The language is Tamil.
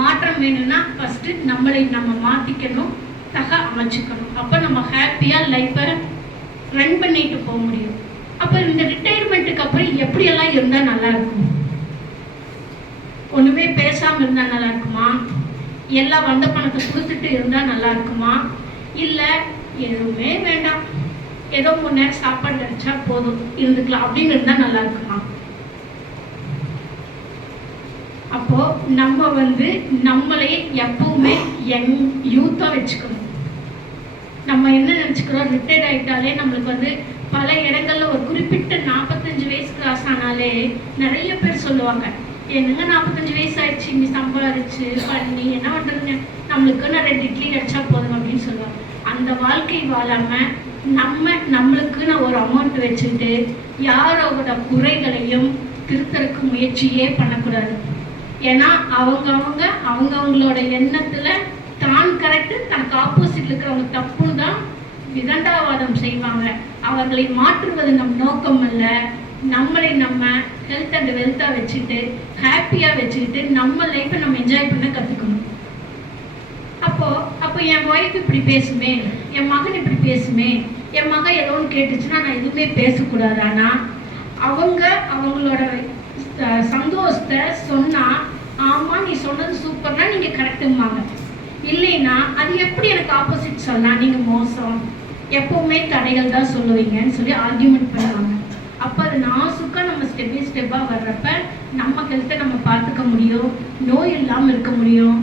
மாற்றம் வேணும்னா ஃபர்ஸ்ட் நம்மளை நம்ம மாத்திக்கணும், அமைச்சுக்கணும். அப்போ நம்ம ஹாப்பியா லைஃப்பை ரன் பண்ணிட்டு போக முடியும். அப்போ இந்த ரிட்டையர்மெண்ட்டுக்கு அப்புறம் எப்படியெல்லாம் இருந்தா நல்லா இருக்கும்? ஒண்ணுமே பேசாம இருந்தா நல்லா இருக்குமா? எல்லாம் வந்த பணத்தை கொடுத்துட்டு இருந்தா நல்லா இருக்குமா? இல்ல எதுவுமே வேண்டாம், ஏதோ 3 நேரம் சாப்பாடு கிடைச்சா போதும் இருந்துக்கலாம் அப்படின்னு இருந்தா நல்லா இருக்குமா? அப்போ நம்ம நம்மளே எப்பவுமே யூத்தா வச்சுக்கணும். நம்ம என்ன நினைச்சுக்கிறோம், ரிட்டையர்ட் ஆயிட்டாலே நம்மளுக்கு பல இடங்கள்ல ஒரு குறிப்பிட்ட 45 வயசு கிராஸ் ஆனாலே நிறைய பேர் சொல்லுவாங்க, என்னங்க 45 வயசு ஆயிடுச்சு, இங்க சம்பாதிச்சு பண்ணி என்ன பண்றதுங்க, நம்மளுக்கு நான் 2 இட்லி கிடைச்சா போதும் அப்படின்னு சொல்லுவாங்க. அந்த வாழ்க்கை வாழாம நம்மளுக்குன்னு ஒரு அமௌண்ட் வச்சுட்டு யாரோட குறைகளையும் திருத்தறக்கு முயற்சியே பண்ணக்கூடாது. ஏன்னா அவங்களோட எண்ணத்துல தான் கரெக்ட், தனக்கு ஆப்போசிட்ல இருக்கிறவங்க தப்புன்னு தான் விதண்டாவாதம் செய்வாங்க. அவர்களை மாற்றுவது நம் நோக்கம் அல்ல. நம்மளை நம்ம ஹெல்த் அண்ட் வெல்த்தா வச்சுட்டு ஹாப்பியா வச்சுக்கிட்டு நம்ம லைஃப்பை நம்ம என்ஜாய் பண்ண கத்துக்கணும். அப்போ என் ஒய்ஃப் இப்படி பேசுமே, என் மகன் இப்படி பேசுமே, என் மகன் ஏதோ ஒன்று கேட்டுச்சுன்னா நான் எதுவுமே பேசக்கூடாது. ஆனா அவங்களோட சந்தோஷத்தை சொன்னா, ஆமா நீ சொன்னது சூப்பர்னா நீங்க கரெக்டும்பாங்க. இல்லைன்னா அது எப்படி எனக்கு ஆப்போசிட் சொல்லலாம், நீங்க மோசம், எப்பவுமே தடைகள் தான் சொல்லுவீங்கன்னு சொல்லி ஆர்கியூமெண்ட் பண்ணுவாங்க. அப்போ அது நாசுக்கா நம்ம ஸ்டெப் பை ஸ்டெப்பாக வர்றப்ப நம்ம ஹெல்த்தை நம்ம பார்த்துக்க முடியும், நோய் இல்லாமல் இருக்க முடியும்.